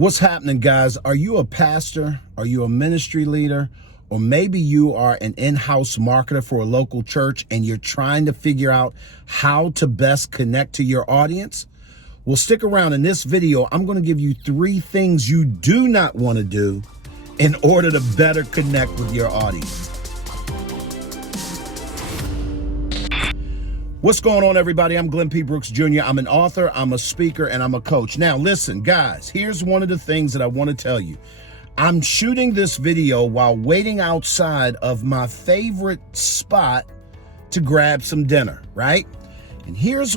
What's happening, guys? Are you a pastor? Are you a ministry leader? Or maybe you are an in-house marketer for a local church and you're trying to figure out how to best connect to your audience? Well, stick around. In this video, I'm going to give you 3 things you do not want to do in order to better connect with your audience. What's going on, everybody? I'm Glenn P. Brooks Jr. I'm an author, I'm a speaker, and I'm a coach. Now, listen, guys, here's one of the things that I want to tell you. I'm shooting this video while waiting outside of my favorite spot to grab some dinner, right? And here's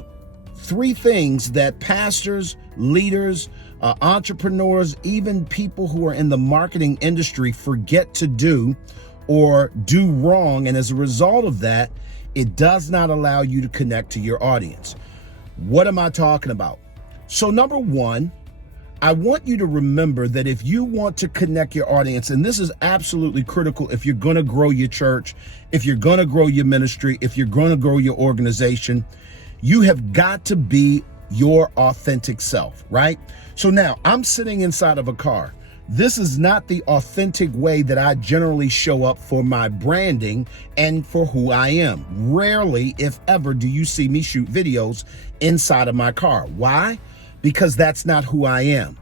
3 things that pastors, leaders, entrepreneurs, even people who are in the marketing industry forget to do or do wrong. And as a result of that, it does not allow you to connect to your audience. What am I talking about? So number 1, I want you to remember that if you want to connect your audience, and this is absolutely critical if you're going to grow your church, if you're going to grow your ministry, if you're going to grow your organization, you have got to be your authentic self, right? So now I'm sitting inside of a car. This is not the authentic way that I generally show up for my branding and for who I am. Rarely, if ever, do you see me shoot videos inside of my car. Why? Because that's not who I am.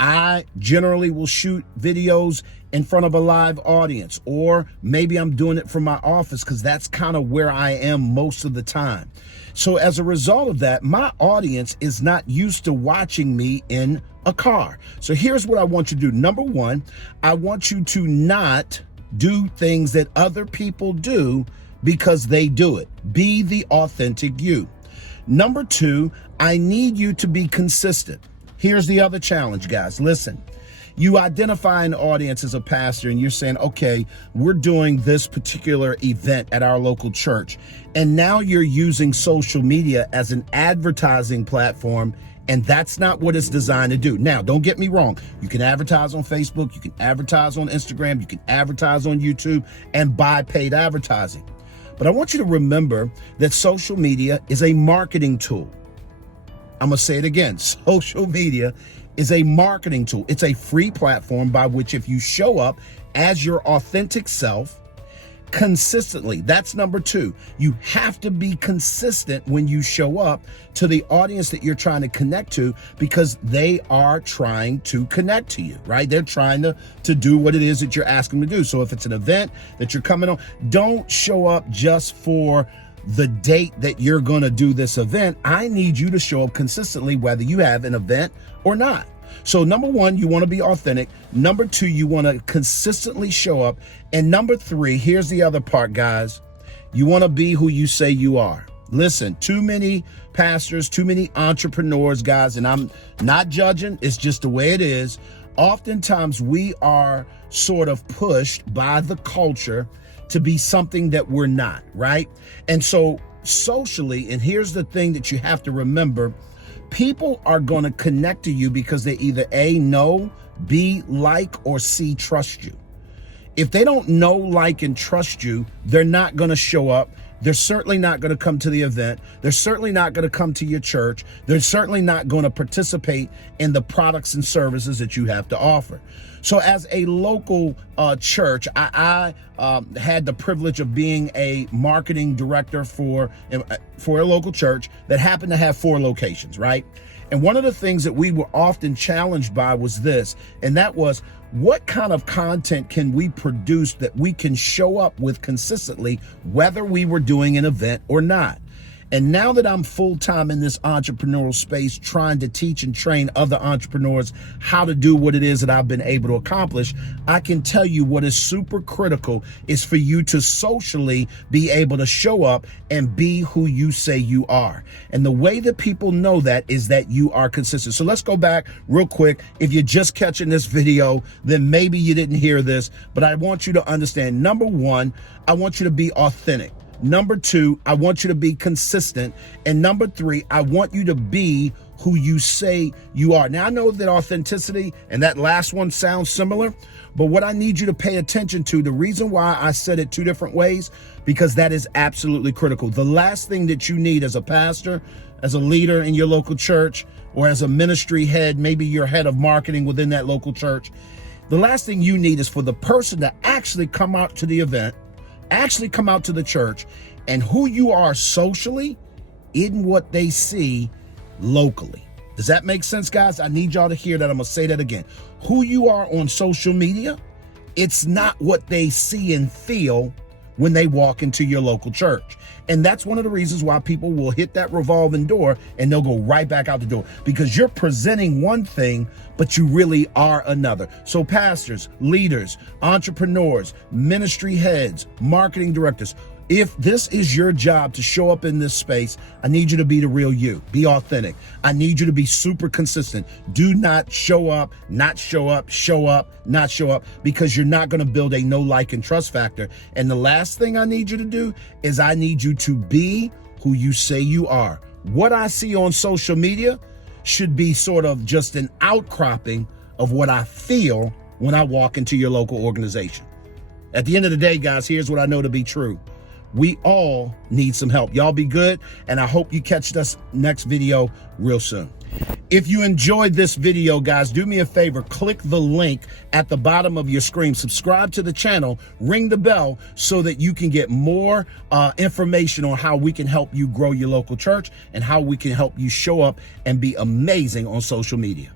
I generally will shoot videos in front of a live audience, or maybe I'm doing it from my office because that's kind of where I am most of the time. So as a result of that, my audience is not used to watching me in a car. So here's what I want you to do. Number 1, I want you to not do things that other people do because they do it. Be the authentic you. Number 2, I need you to be consistent. Here's the other challenge, guys. Listen, you identify an audience as a pastor and you're saying, okay, we're doing this particular event at our local church. And now you're using social media as an advertising platform, and that's not what it's designed to do. Now, don't get me wrong. You can advertise on Facebook, you can advertise on Instagram, you can advertise on YouTube and buy paid advertising. But I want you to remember that social media is a marketing tool. I'm going to say it again. Social media is a marketing tool. It's a free platform by which if you show up as your authentic self consistently, that's number 2. You have to be consistent when you show up to the audience that you're trying to connect to, because they are trying to connect to you, right? They're trying to do what it is that you're asking them to do. So if it's an event that you're coming on, don't show up just for the date that you're going to do this event. I need you to show up consistently, whether you have an event or not. So number 1, you want to be authentic. Number 2, you want to consistently show up. And number 3, here's the other part, guys. You want to be who you say you are. Listen, too many pastors, too many entrepreneurs, guys, and I'm not judging. It's just the way it is. Oftentimes we are sort of pushed by the culture to be something that we're not, right? And so socially, and here's the thing that you have to remember, people are going to connect to you because they either A, know, B, like, or C, trust you. If they don't know, like, and trust you, they're not going to show up. They're certainly not going to come to the event. They're certainly not going to come to your church. They're certainly not going to participate in the products and services that you have to offer. So as a local church, I had the privilege of being a marketing director for a local church that happened to have 4 locations, right? And one of the things that we were often challenged by was this, and that was, what kind of content can we produce that we can show up with consistently, whether we were doing an event or not? And now that I'm full-time in this entrepreneurial space, trying to teach and train other entrepreneurs how to do what it is that I've been able to accomplish, I can tell you what is super critical is for you to socially be able to show up and be who you say you are. And the way that people know that is that you are consistent. So let's go back real quick. If you're just catching this video, then maybe you didn't hear this, but I want you to understand, number 1, I want you to be authentic. Number 2, I want you to be consistent. And number 3, I want you to be who you say you are. Now, I know that authenticity and that last one sounds similar, but what I need you to pay attention to, the reason why I said it 2 different ways, because that is absolutely critical. The last thing that you need as a pastor, as a leader in your local church, or as a ministry head, maybe you're head of marketing within that local church. The last thing you need is for the person to actually come out to the event, actually come out to the church, and who you are socially in what they see locally. Does that make sense, guys? I need y'all to hear that. I'm going to say that again. Who you are on social media, it's not what they see and feel when they walk into your local church. And that's one of the reasons why people will hit that revolving door and they'll go right back out the door, because you're presenting one thing, but you really are another. So pastors, leaders, entrepreneurs, ministry heads, marketing directors, if this is your job to show up in this space, I need you to be the real you. Be authentic. I need you to be super consistent. Do not show up, not show up, show up, not show up, because you're not going to build a know, like, and trust factor. And the last thing I need you to do is I need you to be who you say you are. What I see on social media should be sort of just an outcropping of what I feel when I walk into your local organization. At the end of the day, guys, here's what I know to be true. We all need some help. Y'all be good, and I hope you catch us next video real soon. If you enjoyed this video, guys, do me a favor, click the link at the bottom of your screen, subscribe to the channel, ring the bell so that you can get more information on how we can help you grow your local church and how we can help you show up and be amazing on social media.